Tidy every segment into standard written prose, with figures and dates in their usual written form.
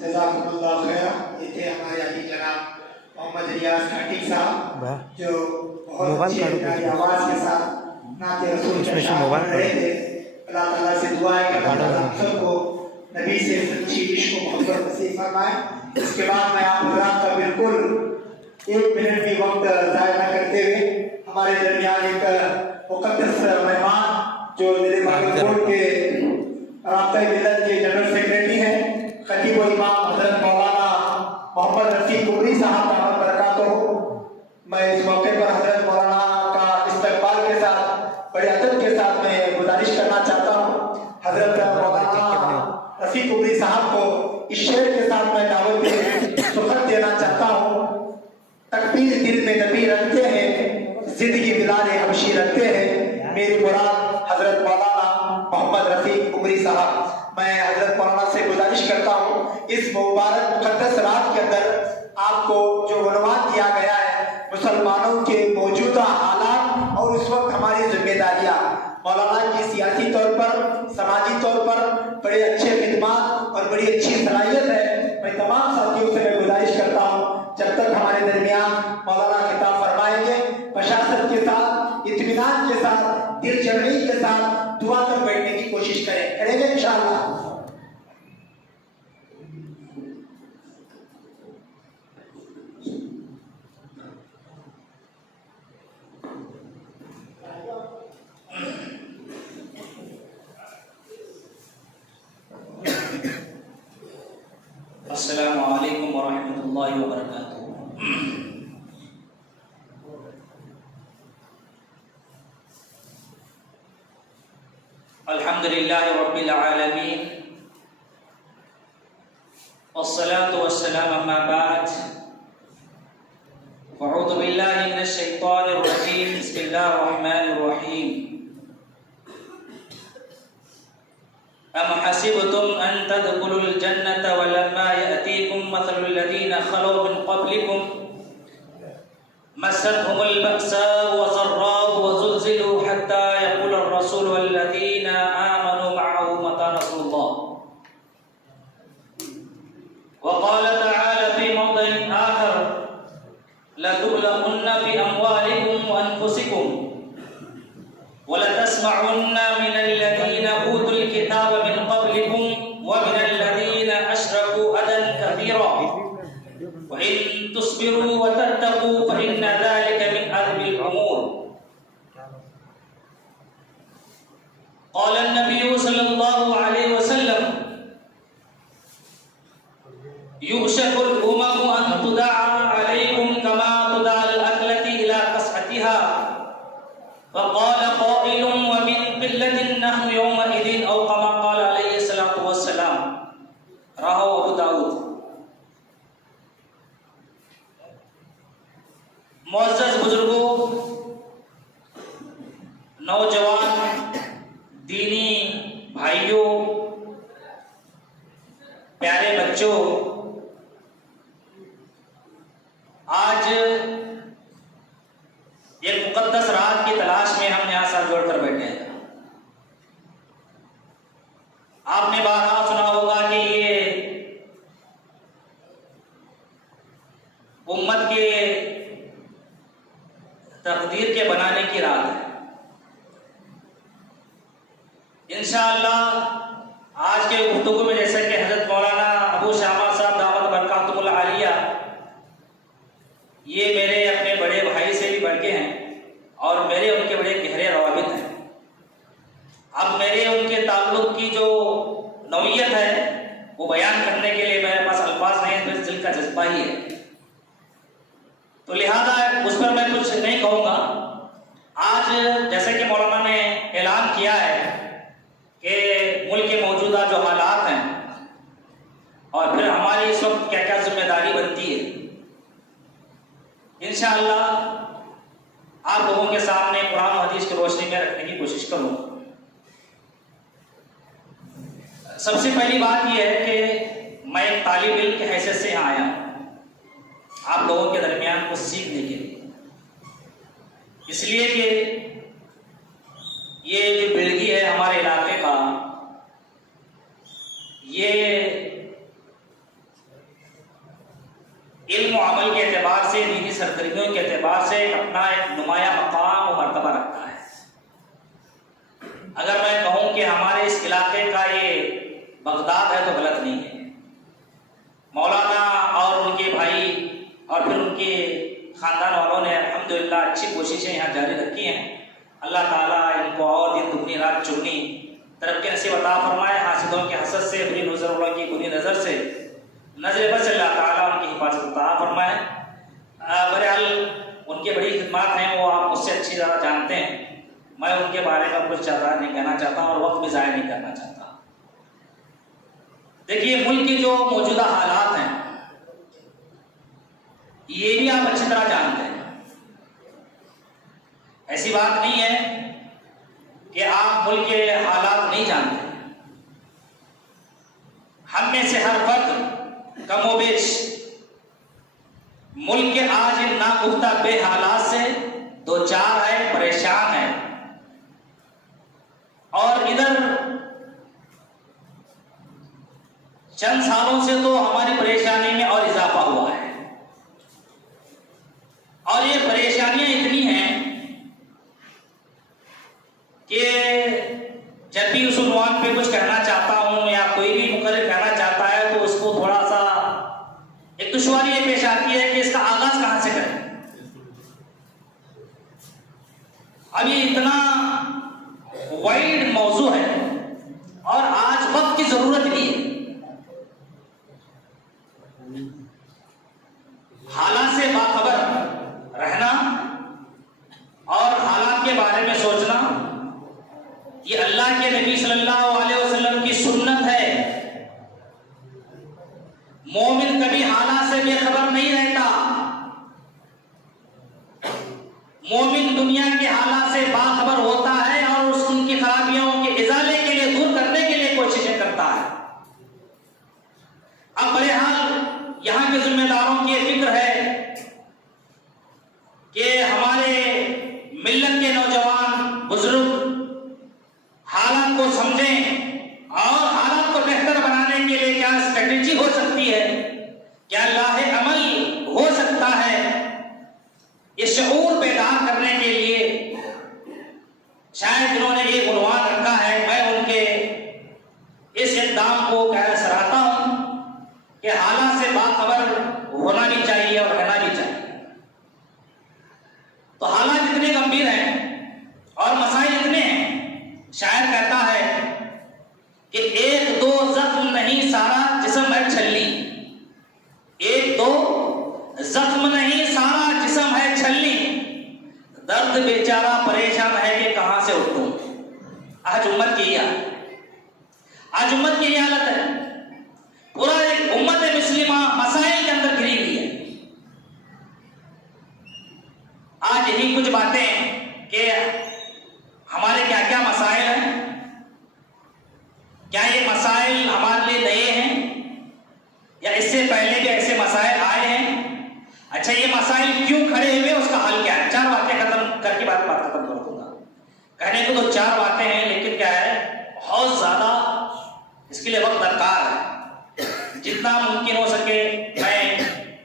जज़ाकुमुल्लाह खैर। ये थे हमारे अली जनाब मोहम्मद रियाज खाटी साहब, जो बहुत अच्छी प्यारी आवाज़ के साथ नाते रसूल के शान कर रहे थे। अल्लाह ताला से दुआ है कि अल्लाह ताला हम सबको नबी से सच्ची इश्क व मोहब्बत नसीब फरमाए। इसके बाद मैं आप हज़रात का बिल्कुल 1 मिनट भी वक्त ज़ाया न करते हुए हमारे दरमियान एक मुक़द्दस मेहमान जो ज़िले भागलपुर के राब्ता मिल्लत के जनरल सेक्रेटरी हैं, खतीब व इमाम हज़रत मौलाना मोहम्मद रफ़ीक उमरी साहब दामत बरकातहू, मैं इस मौके पर हज़रत मौलाना का इस्तकबाल के साथ बड़े अदब के साथ मैं गुजारिश करना चाहता हूँ। हज़रत मौलाना रफ़ीक उमरी साहब को इस शेर के साथ मैं दावत सुखत देना चाहता हूँ। तकबीर दिल में नबी रखते हैं, जिंदगी बिलाल हबशी रखते हैं, मेरी मुराद हज़रत मौलाना मोहम्मद रफ़ीक उमरी साहब। मैं हज़रत मौलाना से गुजारिश करता हूँ इस मुबारक मुक़द्दस रात के अंदर आपको जो उन्वान दिया गया है मुसलमानों के मौजूदा हालात और उस वक्त हमारी जिम्मेदारियाँ, मौलाना की सियासी तौर पर, समाजी तौर पर बड़े अच्छे खिदमात और बड़ी अच्छी सलाहियत है। मैं तमाम साथियों से मैं गुजारिश करता हूँ जब तक हमारे दरमियान मौलाना खिताब फरमाएंगे बशासत के साथ, इत्मीनान के साथ, दिल जमई के साथ दुआ तक बैठने की कोशिश करेंगे इंशाअल्लाह। अस्सलामु अलैकुम वरहमतुल्लाहि वबरकातुहू। अल्हम्दुलिल्लाहि रब्बिल आलमीन वस्सलातु वस्सलामु अम्मा बाद अऊज़ु बिल्लाहि मिनश शैतानिर रजीम बिस्मिल्लाहिर रहमानिर रहीम। अम हसिबतुम अन तदखुलुल जन्नता वलम्मा यअतीकुम मसलुल लज़ीना खलौ मिन क़ब्लिकुम मस्सतहुमुल बअसाउ वज़र्राउ वज़ुलज़िलू हत्ता यक़ूलर रसूलु वल्लज़ीना आमनू मअहु मता नस्रुल्लाह। वक़ाल तआला फ़ी मौदिइन आख़र लतुब्लउन्ना फ़ी अम्वालिकुम व अनफुसिकुम वलतस्मउन्ना मिनल लज़ीना ऊतुल किताब मिन क़ब्लिकुम व मिनल लज़ीना अशरकू अदन कसीरा व इन तुस्बिरू व तत्तक़ू फ़इन्ना ज़ालिका मिन अज़मिल उमूर। क़ाल अन्नबिय्यु सल्लल्लाहु अलैहि वसल्लम युशकुल उममु अन तुदअ अलैकुम कमा तुदअल अक्लति इला क़स्अतिहा फ़क़ाल क़ाइलुन व मिन क़िल्लतिन नहनु यौमइज़िन औ कमा क़ाल अलैहि सलातु वस्सलाम। रवाहु अबू दाऊद। मुअज़्ज़ज़ बुजुर्गों, नौजवान दीनी भाइयों, प्यारे बच्चों, आज एक मुक़द्दस रात की तलाश में हम यहाँ सर जोड़कर बैठे हैं। आपने बारहा सुना होगा कि ये उम्मत के तकदीर के बनाने की रात है। इंशाअल्लाह आज के गुफ्तगू में जैसे कि हज़रत मौलाना अबू शामा साहब दामत बरकातुहुल आलिया ये मेरे अपने बड़े भाई से भी बढ़ के हैं और मेरे उनके बड़े गहरे रवाबित हैं। अब मेरे उनके ताल्लुक़ की जो नौइयत है वो बयान करने के लिए मेरे पास अल्फाज नहीं, बस दिल का जज्बा ही है, तो लिहाजा उस पर मैं कुछ नहीं कहूँगा। आज जैसे कि मौलाना ने ऐलान किया है कि मुल्क के मौजूदा जो हालात हैं और फिर हमारी इस वक्त क्या क्या जिम्मेदारी बनती है, इंशाअल्लाह आप लोगों के सामने कुरान और हदीस की रोशनी में रखने की कोशिश करूँगा। सबसे पहली बात यह है कि मैं एक तालिब इल्म की हैसियत से यहाँ आया हूँ आप लोगों के दरमियान को सीखने के लिए, इसलिए कि ये जो बेलगी है हमारे इलाके का, ये इल्म और अमल के एतबार से, दीनी सरगर्मियों के एतबार से अपना एक नुमाया मकाम और मर्तबा रखता है। अगर मैं कहूँ कि हमारे इस इलाके का ये बगदाद है तो गलत नहीं है। मौलाना और उनके भाई और फिर उनके ख़ानदान वालों ने अल्हम्दुलिल्लाह अच्छी कोशिशें यहाँ जारी रखी हैं। अल्लाह ताला इनको और दिन दुगनी रात चौगुनी तरक्की नसीब अता फरमाए। हासिदों के हसद से, बुरी नज़र वालों की बुरी नज़र से नजर बस अल्लाह ताला उनकी हिफाजत अता फरमाए। बहरहाल उनकी बड़ी खिदमत हैं, वो आप मुझसे अच्छी तरह जानते हैं। मैं उनके बारे में कुछ ज़्यादा नहीं कहना चाहता और वक्त भी ज़ाया नहीं करना चाहता। देखिए, मुल्क की जो मौजूदा हालात हैं ये भी आप अच्छी तरह जानते हैं। ऐसी बात नहीं है कि आप मुल्क के हालात नहीं जानते। हम में से हर फर्द कमोबेश मुल्क के आज इन नागुफ्ता बेहालात से दो चार है, परेशान है। और इधर चंद सालों से तो हमारी परेशानी में और इजाफा हुआ है। और ये परेशानियां इतनी हैं कि जब भी उस उन्वान पे कुछ कहना चाहता हूं या कोई भी मुकर्रिर कहना चाहता है तो उसको थोड़ा सा एक दुश्वारी ये पेश आती है कि इसका आगाज कहां से करें। अब ये इतना वाइड मौजू है और आज वक्त की जरूरत भी है। हालात से बाखबर रहना और हालात के बारे में सोचना ये अल्लाह के नबी सल्लल्लाहु अलैहि वसल्लम की सुन्नत है। मोमिन कभी हालात से बेखबर नहीं रहता। मोमिन दुनिया के हालात से बाखबर होता है और उनकी खराबियों के इजाले के लिए, दूर करने के लिए कोशिशें करता है। अब बहरहाल यहाँ के जिम्मेदारों की फिक्र है कि हमारे मिल्लत के नौजवान बुजुर्ग हालात को समझें और हालात को बेहतर बनाने के लिए क्या स्ट्रेटेजी हो सकती है, क्या लाहे अमल हो सकता है, ये शऊर पैदा करने के लिए शायद जिन्होंने ये उन्वान रखा है, मैं उनके इस इक़दाम को सराहता हूं कि हालात से बाखबर होना भी चाहिए और रहना भी चाहिए। तो हालात इतने गंभीर हैं और मसाइल इतने हैं, शायर कहता है कि एक दो जख्म नहीं सारा जिस्म है छल्ली। एक दो जख्म नहीं सारा जिस्म है छल्ली। दर्द बेचारा परेशान है कि कहां से उठूं। आज उम्मत की आज उम्मत की हालत है। पूरा एक उम्मत मुस्लिमा मसाइल के अंदर घिरी हुई है। आज यही कुछ बातें कि हमारे क्या क्या मसाइल हैं, क्या ये मसाइल हमारे लिए नए हैं या इससे पहले भी ऐसे मसाइल आए हैं। अच्छा, ये मसाइल क्यों खड़े हुए, उसका हल क्या है। चार बातें खत्म करके बात खत्म कर दूंगा। कहने को तो चार बातें हैं, लेकिन क्या है, बहुत ज्यादा इसके लिए वक्त दरकार है। जितना मुमकिन हो सके मैं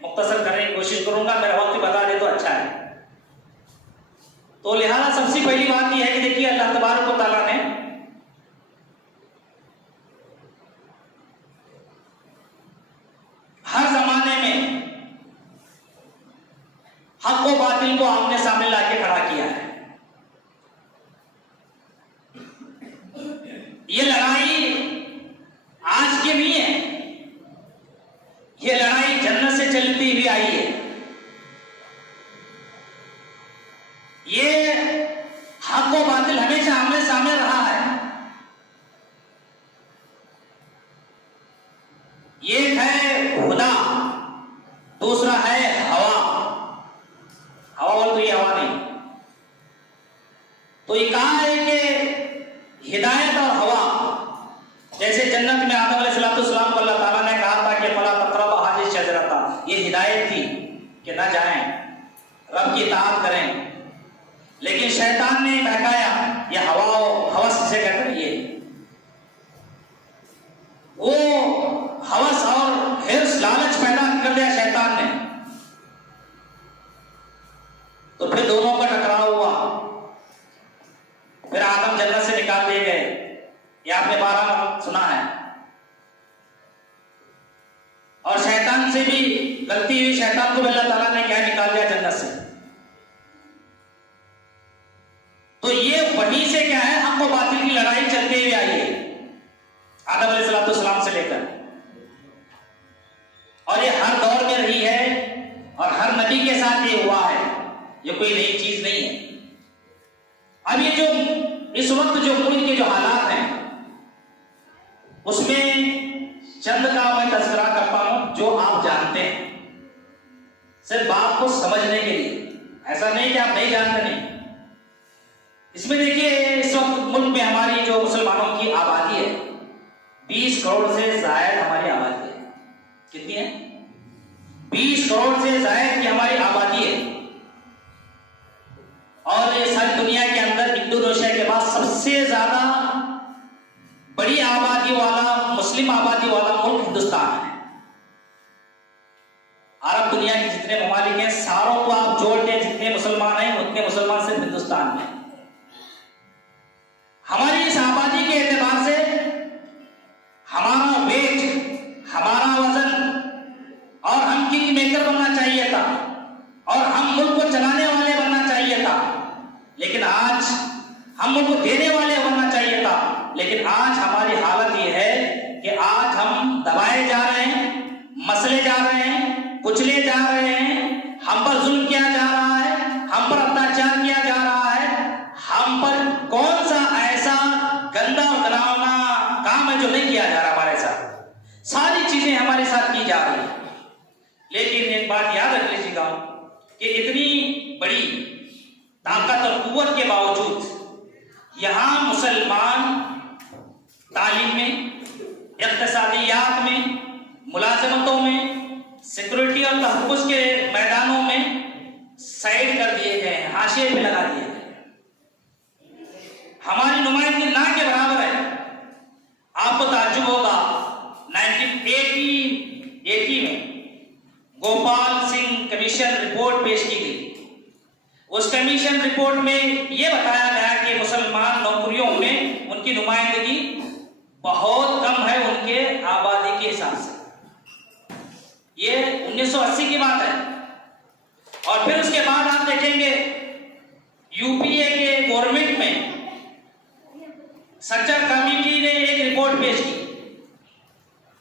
मुख्तसर करने की कोशिश करूंगा। मेरा वक्त बता दे तो अच्छा है। तो लिहाजा सबसे पहली बात यह है कि देखिए, अल्लाह तबारक व तआला ने हर जमाने में हक व बातिल को आमने सामने लाके खड़ा किया है। ये लड़ाई आज की नहीं है, ये लड़ाई जन्नत से चलती हुई आई है। ये हक व बातिल हमेशा आमने सामने रहा है। एक है खुदा, दूसरा है हवा। हवा बोल तो ये हवा नहीं। तो ये कहा है कि हिदायत और हवा, जैसे जन्नत में आदम अलैहिस्सलाम को अल्लाह ताला ने कहा था कि फला तक़रबा हाज़िहि शजरता, ये हिदायत थी कि ना जाएं, रब की इताअत करें। लेकिन शैतान ने बहकाया। ये हवस से कहते हैं, ये वो हवस और हिर्स लालच पैदा कर दिया शैतान ने। से भी गलती हुई, शैतान को अल्लाह ताला ने क्या निकाल दिया जन्नत से। तो ये वहीं से क्या है, हक व बातिल की लड़ाई चलते हुए आई है आदम अलैहिस्सलाम से लेकर, और ये हर दौर में रही है और हर नबी के साथ ये हुआ है, ये कोई नई चीज नहीं है। अब ये जो इस वक्त जो मुल्क के जो हालात हैं उसमें चंद का मैं तज़किरा करता हूं जो आप जानते हैं, सिर्फ बात को समझने के लिए, ऐसा नहीं कि आप नहीं जानते नहीं। इसमें देखिए इस वक्त मुल्क में हमारी जो मुसलमानों की आबादी है 20 करोड़ से जायद हमारी आबादी है। कितनी है? 20 करोड़ से जायद की हमारी आबादी है, और ये सारी दुनिया के अंदर इंडोनेशिया के बाद सबसे ज्यादा बड़ी आबादी वाला, मुस्लिम आबादी वाला मुल्क हिंदुस्तान है। अरब दुनिया के जितने ममालिक हैं सारों को आप जोड़ दें, जितने मुसलमान हैं उतने मुसलमान सिर्फ हिंदुस्तान में। हमारी इस आबादी के एतबार से हमारा वेट, हमारा वजन, और हम किंग मेकर बनना चाहिए था और हम मुल्क को चलाने वाले बनना चाहिए था, लेकिन आज हम मुल्क को देने वाले बनना चाहिए था। लेकिन आज हमारी हालत ये है कि आज हम दबाए जा रहे हैं, मसले जा रहे हैं, कुचले जा रहे हैं, हम पर जुल्म किया जा रहा है, हम पर अत्याचार किया जा रहा है। हम पर कौन सा ऐसा गंदा और डरावना काम है जो नहीं किया जा रहा हमारे साथ? सारी चीजें हमारे साथ की जा रही है। लेकिन एक बात याद रख लीजिएगा कि इतनी बड़ी ताकत और कुव्वत के बावजूद यहां मुसलमान तालीम में, इक़्तिसादियात में, मुलाज़मतों में, सिक्योरिटी और तहफ़्फ़ुज़ के मैदानों में साइड कर दिए गए हैं, हाशिए पे लगा दिए गए। हमारी नुमाइंदगी ना के बराबर है। आपको ताज्जुब होगा 1980 में गोपाल सिंह कमीशन रिपोर्ट पेश की गई। उस कमीशन रिपोर्ट में यह बताया गया कि मुसलमान नौकरियों में उनकी नुमाइंदगी बहुत कम है उनके आबादी के हिसाब से। ये 1980 की बात है। और फिर उसके बाद आप देखेंगे यूपीए के गवर्नमेंट में सच्चर कमेटी ने एक रिपोर्ट पेश की।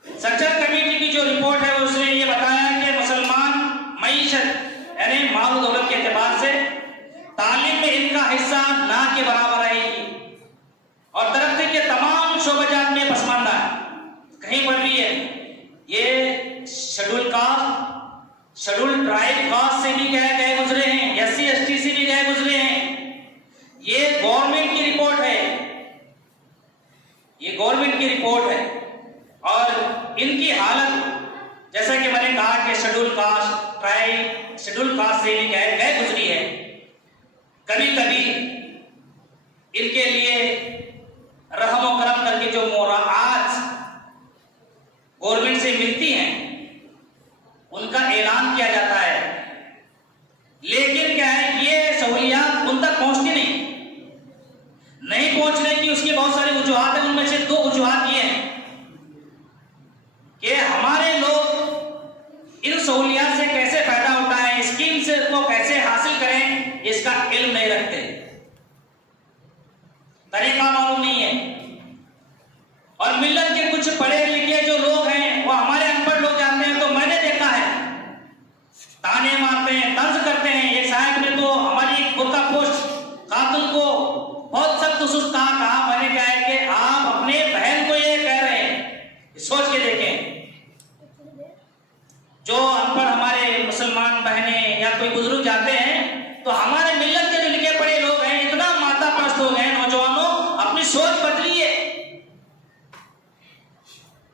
सच्चर कमेटी की जो रिपोर्ट है उसने ये बताया कि मुसलमान मईशत यानी माल दौलत के एतबार से तालीम में इनका हिस्सा ना के बराबर रहेगी और तरक्की के तमाम शोबजात में पसमानदा है, कहीं पर भी है। ये schedule caste, schedule tribe caste से भी गए गुजरे हैं, एससी एसटी से भी गए गुजरे हैं। ये गवर्नमेंट की रिपोर्ट है, ये गवर्नमेंट की रिपोर्ट है। और इनकी हालत जैसा कि मैंने कहा कि schedule caste, tribe, schedule caste से भी गए गुजरी है। कभी कभी इनके लिए रहम और करम करके जो मोराआत गवर्नमेंट से मिलती हैं उनका ऐलान किया जाता है, लेकिन क्या है ये सहूलियात उन तक पहुंचती नहीं पहुंचने की उसकी बहुत सारी वजूहात है। उनमें से 2 वजूहात ये हैं कि हमारे लोग इन सहूलियात से कैसे फायदा उठाएं, स्कीम से को कैसे हासिल करें, इसका इल्म नहीं रखते, तरीका मालूम नहीं है। और मिल्लत के कुछ पढ़े लिखे जो लोग हैं वो हमारे अनपढ़ लोग जाते हैं तो मैंने देखा है ताने मारते हैं, तंज करते हैं। एक साहब ने तो हमारी बुर्का पोस्ट खातून को बहुत सख्त सुस्त कहा। मैंने कहा है कि आप अपने बहन को ये कह रहे हैं, सोच के देखें। जो अनपढ़ हमारे मुसलमान बहनें या कोई बुजुर्ग जाते हैं तो हमारे मिल्लत के जो लिखे पढ़े लोग हैं इतना माता परस्त हो गए। नौजवानों अपनी सोच बदलिए।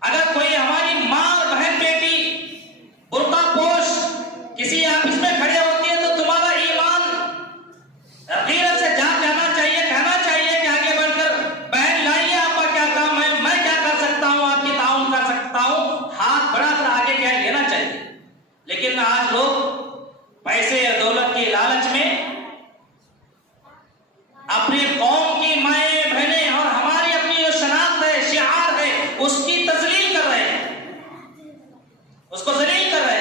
अगर कोई हमारी माँ और बहन बेटी बुर्का पोश किसी ऑफिस में खड़े होती है तो तुम्हारा ईमान गैरत से जान जाना चाहिए, कहना चाहिए कि आगे बढ़कर बहन लाइए आपका क्या काम है, मैं क्या कर सकता हूँ, आपकी ताउन कर सकता हूँ, हाथ बढ़ाकर आगे क्या लेना चाहिए। लेकिन आज लोग पैसे और दौलत की लालच में अपनी कौम की माए बहनें और हमारी अपनी जो शनाख्त है, शिआर है, उसकी तजलील कर रहे हैं, उसको जलील कर रहे हैं।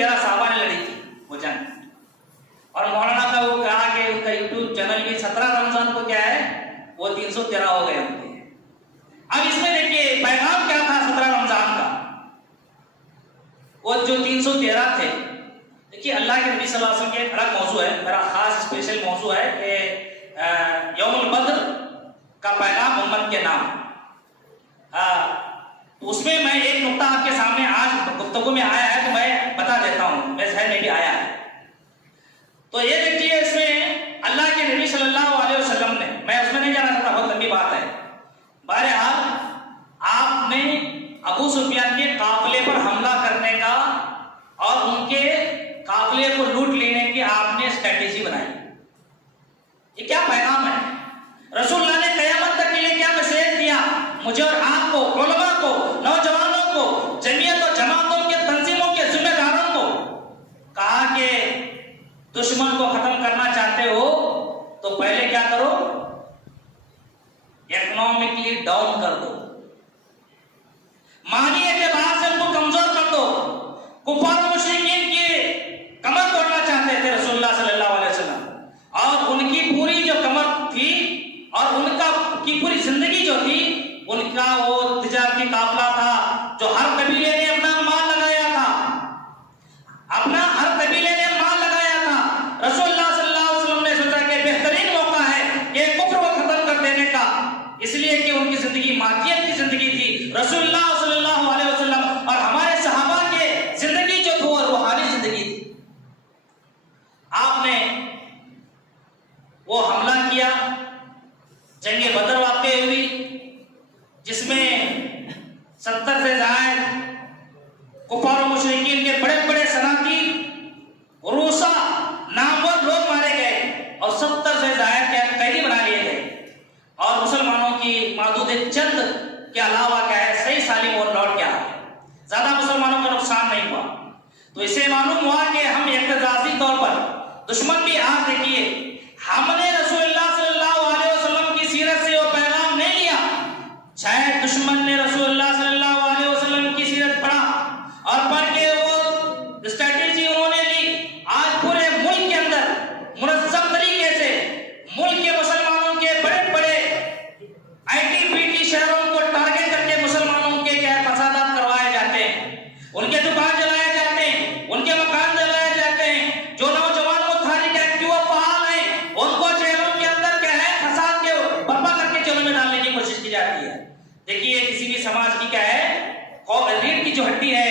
313 साहबा ने लड़ी थी वो जंग। और मौलाना का वो कहा कि उनका यूट्यूब चैनल भी 17 रमजान को क्या है वो 313 हो गए उनके। अब इसमें देखिए पैगाम क्या था 17 रमजान का, वो जो 313 थे। देखिए अल्लाह के नबी सल्लल्लाहु अलैहि वसल्लम के अलग मौजू है, मेरा खास स्पेशल मौजू है कि यौमुल बद्र का पैगाम उम्मत के नाम। उसमें मैं एक नुक्ता आपके सामने आज गुफ्तगू में आया है तो मैं बता देता हूँ, मेरे जहन में भी आया है। तो ये देखिए इसमें अल्लाह के नबी सल्लल्लाहु अलैहि वसल्लम ने, मैं उसमें नहीं जाना चाहता, बहुत लंबी बात है। बहरहाल आपने अबू सुफियान के काफिले पर हमला करने का और उनके काफिले को लूट लेने की आपने स्ट्रेटेजी बनाई। ये क्या पैगाम है? रसूलुल्लाह ने क़यामत तक के लिए क्या मैसेज दिया मुझे और आपको, उलमा को, नौजवानों को, जमीयत और जमातों के तंजीमों के जिम्मेदारों को? कहा कि दुश्मन को खत्म करना चाहते हो तो पहले क्या करो, इकोनॉमिकली डाउन कर दो, माली एतबार से उनको कमजोर कर दो। कुफार मुशरिकीन की कमर तोड़ना चाहते थे रसूलुल्लाह सल्लल्लाहु अलैहि वसल्लम, और उनकी पूरी जो कमर थी और उनका की पूरी जिंदगी जो थी, उनका वो तिजारती काफिला था जो हर कबीले ने अपना माल लगाया था, अपना हर कबीले ने माल लगाया था। रसूलुल्लाह सल्लल्लाहु अलैहि वसल्लम ने सोचा कि बेहतरीन मौका है कि कुफ्र को खत्म कर देने का, इसलिए कि उनकी जिंदगी मादियत की जिंदगी थी। रसूलुल्लाह सल्लल्लाहु अलैहि वसल्लम और हमारे सहाबा के जिंदगी जो थी वो रूहानी जिंदगी थी। आपने वो हमला किया, जंगे बदर वाक़या हुई जिसमें 70 से ज़ायद कुफार मुशरिकीन के बड़े बड़े सनाती रूसा नामवर लोग मारे गए और 70 से ज़ायद के कैदी बना लिए गए, और मुसलमानों की मादूद चंद के अलावा क्या है सही सालिम और लौट के आ गए, ज्यादा मुसलमानों का नुकसान नहीं हुआ। तो इसे मालूम हुआ कि हम इख्तियारी तौर पर दुश्मन भी आज देखिए, हमने रसूलुल्लाह सल्लल्लाहु अलैहि वसल्लम की सीरत से वो पैगाम नहीं लिया, शायद दुश्मन ने रसूलुल्लाह सल्लल्लाहु अलैहि वसल्लम की सीरत पढ़ा और पढ़ के वो स्ट्रेटेजी उन्होंने ली। आज पूरे मुल्क के अंदर मुनज़्ज़म तरीके से मुल्क के मुसलमानों के बड़े बड़े आईटी-बीटी शहरों को टारगेट करके मुसलमानों के क्या फसादात करवाए जाते हैं, उनके दुकान जलाए जाते हैं, उनके मकान जलाए जाते हैं। जो नौजवान मुतालिक एक्टिव फआल हैं उनको जेलों के अंदर क्या है फसाद के बर्पा करके जेलों में डालने की कोशिश की जाती है। देखिए किसी भी समाज की क्या है रीढ़ की जो हड्डी है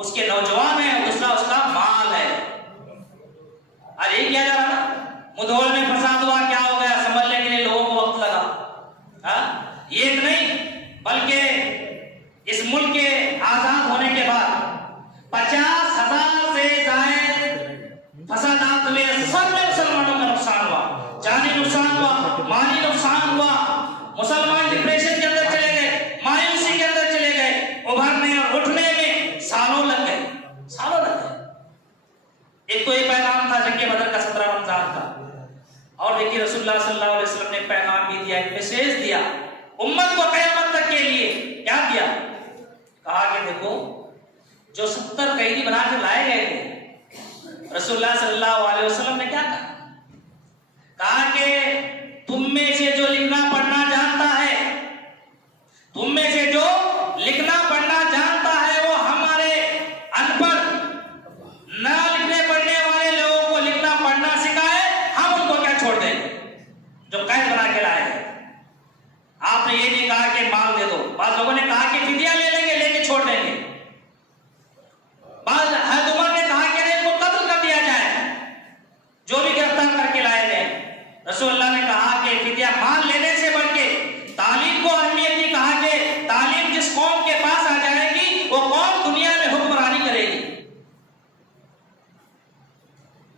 उसके नौजवान है, दूसरा उसका माल है। आज यही किया जा रहा ना, मुधोल में फसाद हुआ, क्या हो गया, संभलने के लिए लोगों को वक्त लगा। ये एक नहीं बल्कि इस मुल्क के आजाद होने के बाद 50,000 से ज्यादा फसादात हुए, सब में मुसलमानों का नुकसान हुआ, जानी नुकसान हुआ, माली नुकसान हुआ। मुसलमान डिप्रेशन के अंदर चले गए, मायूसी के अंदर चले गए, उभरने और उठने में सालों लग गए, सालों लग गए। एक तो ये पैगाम था जंगे बदर का 17 रमजान का, और देखिए रसूलुल्लाह सल्लल्लाहु अलैहि वसल्लम ने पैगाम भी दिया, एक मैसेज दिया उम्मत को क़यामत तक के लिए। क्या दिया? कहा कि देखो जो 70 कैदी बना के लाए गए थे, रसूलुल्लाह सल्लल्लाहु अलैहि वसल्लम ने क्या कहा? कहा कि तुम में से जो लिखना पढ़ना जानता है, तुम में से जो लिखना पढ़ना जानता है वो हमारे अनपढ़ ना लिखने पढ़ने वाले लोगों को लिखना पढ़ना सिखाए, हम उनको क्या छोड़ देंगे जो कैद बना के लाए हैं। आपने ये नहीं कहा कि माल दे दो, बाद लोगों ने कहा कि फिदिया ले लेंगे, लेके छोड़ देंगे। बाद हज़रत उमर ने कहा कि इनको कत्ल कर दिया जाए जो भी गिरफ्तार करके लाए गए। रसूलुल्लाह ने कहा कि फिदिया माल लेने से बढ़ के तालीम को अहमियत दी, कहा कि तालीम जिस कौम के पास आ जाएगी वो कौम दुनिया में हुक्मरानी करेगी,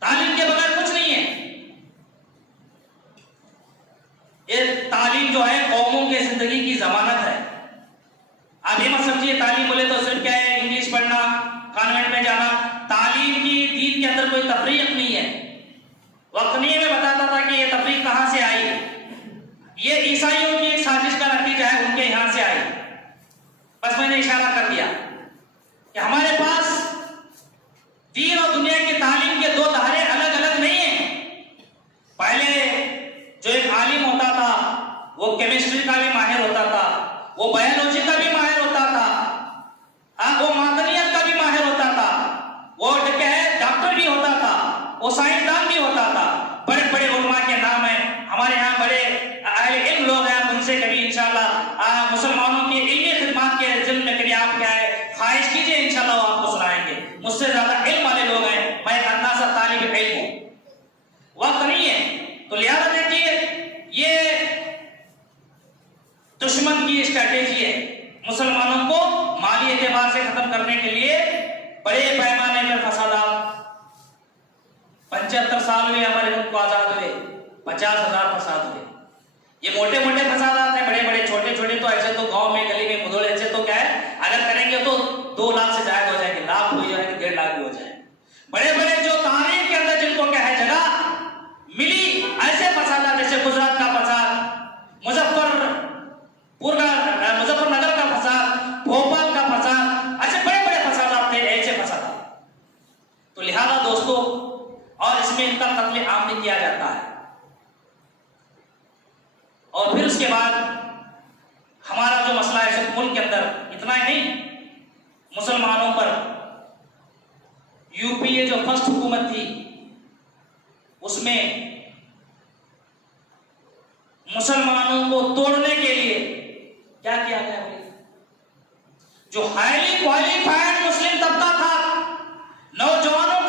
तालीम के बगैर कुछ नहीं है। ये तालीम जो है कौमों के जिंदगी की जमानत है। आप ये मत समझिए तालीम बोले तो सिर्फ क्या है इंग्लिश पढ़ना, कॉन्वेंट में जाना। तालीम की दीन के अंदर कोई तफरीक नहीं है। वक्तनी में बताता था कि ये तफरीक कहां से आई, ये ईसाइयों की एक साजिश का नतीजा है, उनके यहां से आई। बस मैंने इशारा कर दिया कि हमारे पास दीन आप क्या है ख्वाहिश कीजिए, इंशाल्लाह वो आपको सुनाएंगे। मुझसे ज्यादा इल्म वाले लोग हैं, मैं एक अन्ना सा तालिब इल्म हूं, वक्त नहीं है। तो लिहाजा देखिए ये दुश्मन की स्ट्रैटेजी है, मुसलमानों को माली एतबार से खत्म करने के लिए बड़े पैमाने पर फसादात। 75 साल हुए हमारे मुल्क को आजाद हुए, 50,000 फसाद हुए। ये मोटे मोटे फसादात हैं, बड़े बड़े छोटे छोटे तो ऐसे तो गांव में गली में मुदोड़ ऐसे तो क्या है अगर करेंगे तो 2 लाख से ज्यादा हो जाएंगे, लाख हो जाएंगे, 1.5 लाख भी हो जाए। बड़े बड़े जो तारीख के अंदर जिनको क्या है जगह मिली, ऐसे फसादात जैसे गुजरात का फसाद, मुजफ्फरनगर का फसाद, भोपाल का फसाद, ऐसे बड़े बड़े फसादात थे, ऐसे फसादात। तो लिहाजा दोस्तों, और इसमें इनका कत्ले आम भी किया जाता है। और फिर उसके बाद हमारा जो मसला है सिर्फ मुल्क के अंदर इतना ही नहीं, मुसलमानों पर यूपीए जो फर्स्ट हुकूमत थी उसमें मुसलमानों को तोड़ने के लिए क्या किया गया? जो हाईली क्वालिफाइड मुस्लिम तबका था, नौजवानों का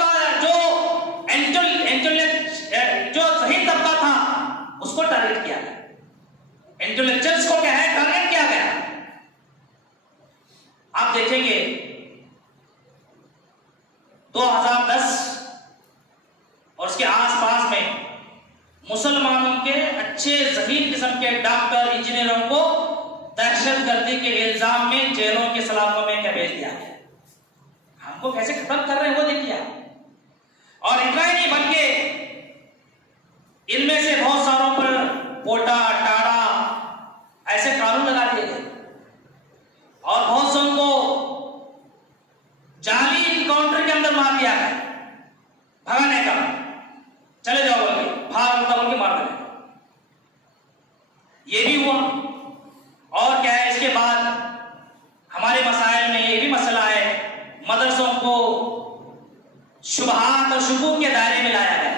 जो सही तबका था, उसको टारगेट किया गया। इंटेलेक्चुअल्स को क्या है टारगेट किया गया। आप देखेंगे 2010 और उसके आसपास में मुसलमानों के अच्छे ज़हीन किस्म के डॉक्टर इंजीनियरों को दहशतगर्दी के इल्जाम में जेलों के सलाखों में क्या भेज दिया गया। हमको कैसे खत्म कर रहे हैं वो देखिए आप। और इतना ही नहीं बल्कि इनमें से बहुत सारों पर पोटा टाड़ा ऐसे कानून लगा दिए गए और बहुत से को जाली इनकाउंटर के अंदर मार दिया गया, भगाने का, चले जाओ बोल के, भाग बोल के मार देने, ये भी हुआ। और क्या है इसके बाद हमारे मसाइल में ये भी मसला है, मदरसों को शुबहात और शुबूह के दायरे में लाया गया।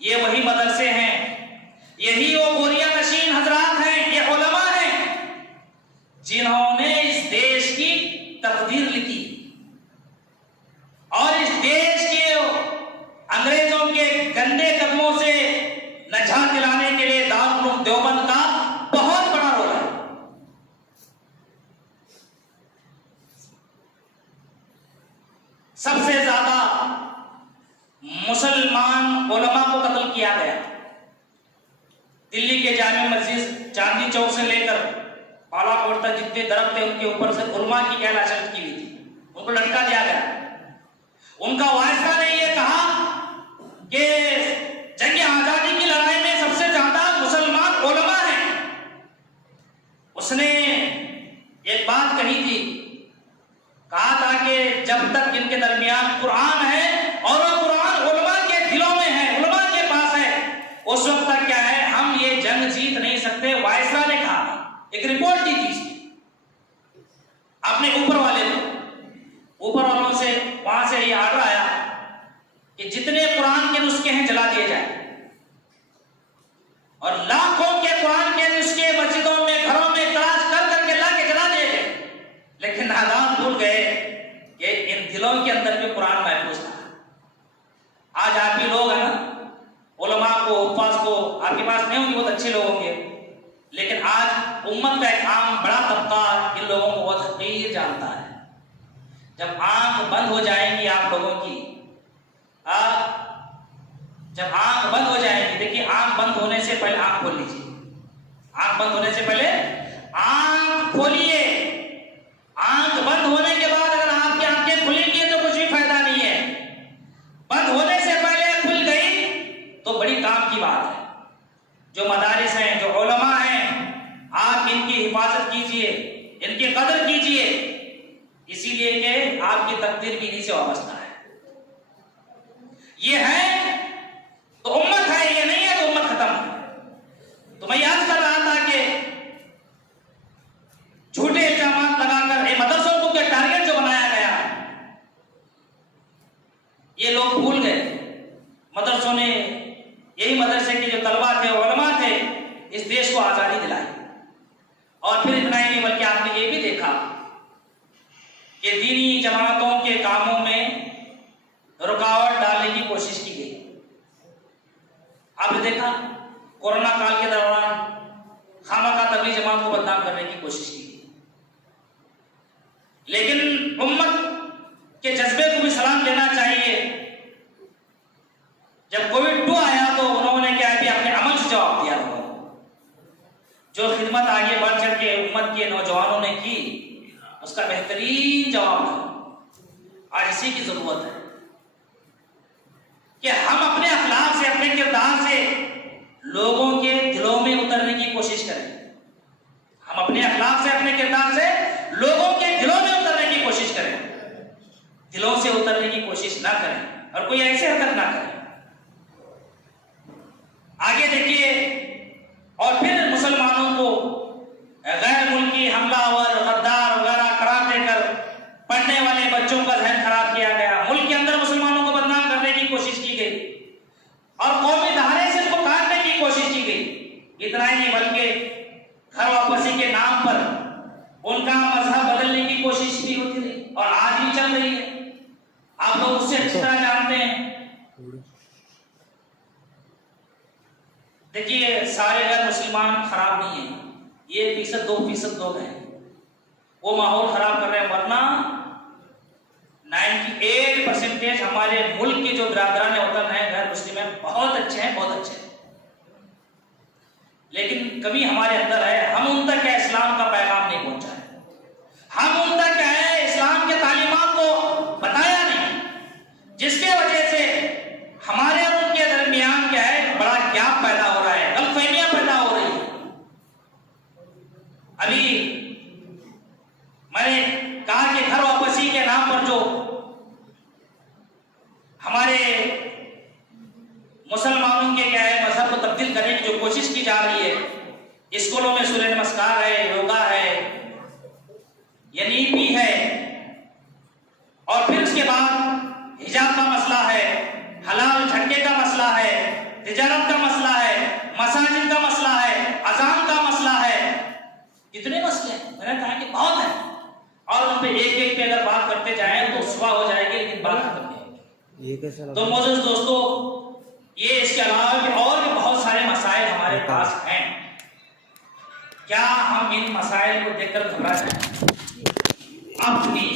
ये वही मदरसे हैं, यही वो बोरिया नशीन हजरात हैं, ये उलमा हैं जिन्होंने इस देश की तकदीर लिखी और इस देश के अंग्रेजों के गंदे कदमों से निजात दिलाने के लिए दारुल उलूम देवबंद का बहुत बड़ा रोल है। सबसे ज्यादा मुसलमान उलमा को कत्ल किया गया दिल्ली के जामिया मस्जिद चांदनी चौक से लेकर बालाकोट तक जितने दरख्त थे उनके ऊपर से उलमा की क्या लाशत की हुई थी, उनको लटका दिया गया। उनका वायसरा ने यह कहा कि जंग आजादी की लड़ाई में सबसे ज्यादा मुसलमान उलमा हैं। उसने एक बात कही थी, कहा था कि जब तक इनके दरमियान कुरान है और वो कुरान उलमा के दिलों में है, उलमा के पास है, उस वक्त तक क्या है हम ये जंग जीत नहीं सकते। वायसरा ने कहा, एक रिपोर्ट दी थी अपने ऊपर वालों से, वहां से ये आर्डर आया कि जितने कुरान के नुस्खे हैं जला दिए जाए और लाखों के कुरान के नुस्खे मस्जिदों में घरों में तलाश कर करके लाके जला दिए गए। लेकिन नादान भूल गए कि इन दिलों के अंदर भी कुरान महफूज था। आज आप भी लोग हैं ना, उलमा को उपास को आपके पास नहीं होंगे, बहुत अच्छे लोग होंगे, लेकिन आज उम्मत का एक आम बड़ा तबका इन लोगों को बहुत हकीर जानता है। जब आंख बंद हो जाएंगी आप लोगों की, जब आंख बंद हो जाएंगी, देखिए आंख बंद होने से पहले आंख खोल लीजिए, आंख बंद होने से पहले आंख खोलिए। आंख बंद होने के बाद अगर आपकी आंखें खुलेंगी तो कुछ भी फायदा नहीं है, बंद होने से पहले खुल गई तो बड़ी काम की बात है। जो मदारिस हैं, जो उलमा हैं, आप इनकी हिफाजत कीजिए, इनकी कदर कीजिए, इसीलिए कि आपकी तकदीर भी इन्हीं से वाबस्ता है। ये है तो उम्मत है, ये नहीं है तो उम्मत खत्म है। तो मैं याद कर रहा था कि झूठे इल्जामात लगाकर मदरसों को क्या टारगेट जो बनाया गया, ये लोग भूल गए। मदरसों ने, यही मदरसे के जो तलबा थे, उलमा थे, इस देश को आजादी दिलाई। और फिर इतना ही नहीं बल्कि आपने ये भी देखा कि दीनी जमातों के कामों में रुकावट डालने की कोशिश की गई। आपने देखा कोरोना काल के दौरान खामखा तबलीग जमात को बदनाम करने की कोशिश की गई, लेकिन उम्मत के जज्बे को भी सलाम देना चाहिए। जब कोविड-2 आया तो उन्होंने क्या है अपने अमल से जवाब दिया। जो खिदमत आगे बढ़ चढ़ के उम्मत के नौजवानों ने की, उसका बेहतरीन जवाब था। आज इसी की जरूरत है कि हम अपने अखलाक से, अपने किरदार से लोगों के दिलों में उतरने की कोशिश करें। हम अपने अखलाक से, अपने किरदार से लोगों के दिलों में उतरने की कोशिश करें, दिलों से उतरने की कोशिश ना करें और कोई ऐसे हरकत ना करें। आगे देखिए, और फिर मुसलमानों को गैर मुल्की हमलावर, गद्दार वगैरह करार देकर पढ़ने वाले बच्चों का ज़हन खराब किया गया। मुल्क के अंदर मुसलमानों को बदनाम करने की कोशिश की गई और कौमी दहाड़े से उनको काटने की कोशिश की गई। इतना ही नहीं बल्कि घर वापसी के नाम पर उनका मजहब बदलने की कोशिश भी होती रही और आज भी चल रही है। आप लोग उससे अच्छी तरह जानते हैं। देखिए, सारे गैर मुसलमान खराब नहीं है, 1% 2% लोग हैं वो माहौल खराब कर रहे हैं, वरना 98% हमारे मुल्क के जो बिरादरान वतन हैं गैर मुस्लिम हैं, बहुत अच्छे हैं, बहुत अच्छे हैं। लेकिन कमी हमारे अंदर है, हम उन तक क्या इस्लाम का पैगाम नहीं पहुंचा है, हम उन तक क्या है इस्लाम के तालीमात को बताया नहीं, जिसके वजह से हमारे और उनके दरमियान क्या है बड़ा गैप पैदा हो रहा है, गलतफहमियां पैदा हो रही है। अभी मैंने कहा कि घर वापसी के नाम पर जो हमारे मुसलमानों के क्या है मजहब को तब्दील करने की जो कोशिश की जा रही है, स्कूलों में सूर्य नमस्कार है, योगा है, नीति है, और फिर उसके बाद हिजाब का मसला है, हलाल झंडे का मसला है, तिजारत का मसला है, मसाजिद का मसला है, अजान का मसला है। कितने मसले हैं, मैंने कहा कि बहुत है, और उन पे एक पे अगर बात करते जाएं तो सुबह हो जाएगी, लेकिन बात खत्म नहीं होगी। तो मोअज़्ज़िज़ दोस्तों, ये इसके अलावा भी और भी बहुत सारे मसाइल हमारे पास हैं। क्या हम इन मसाइल को देखकर घबरा जाएं? अपनी